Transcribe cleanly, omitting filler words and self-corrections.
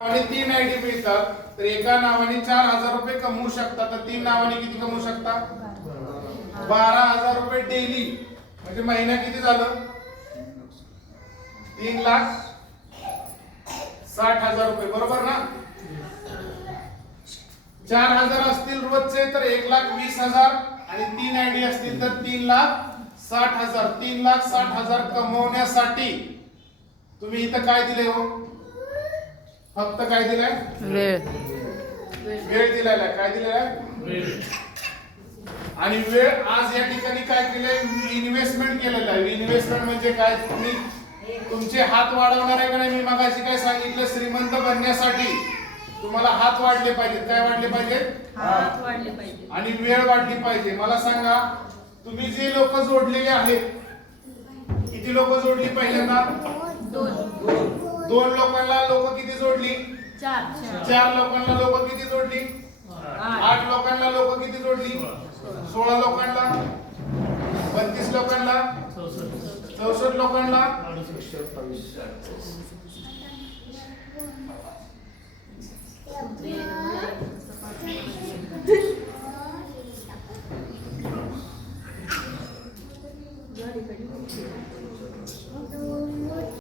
आणि 3 आयडी मिळतात तर एका नावाने 4,000 रुपये कमवू शकता. तर 3 नावाने किती कमवू शकता? 12,000 रुपये डेली. म्हणजे महिना किती झालं? 3,60,000 रुपये. बरोबर ना? 4,000 असतील रोजचे तर 1,20,000 आणि 3 आयडी असतील तर 3,60,000. 3,60,000 कमवण्यासाठी तुम्ही इथं काय दिले हो? फक्त काय दिलाय? वेळ दिलेला आहे. काय दिलेला आहे? आणि वेळ. आज या ठिकाणी काय केलंय? इन्व्हेस्टमेंट केलेलं आहे. इन्व्हेस्टमेंट म्हणजे काय? तुम्ही तुमचे हात वाढवणार आहे का नाही? मी मगाशी काय सांगितलं? श्रीमंत बनण्यासाठी तुम्हाला हात वाढले पाहिजेत. काय वाढले पाहिजेत? हात वाढले पाहिजे आणि वेळ वाढली पाहिजे. मला सांगा, तुम्ही जे लोक जोडलेले आहेत, किती लोक जोडली? पहिल्यांदा 2 लोकांना लोक किती जोडली? 4 लोकांना लोक किती जोडली? 8 लोकांना लोक किती जोडली? 16 लोकांना, 32 लोकांना, 64 लोकांना,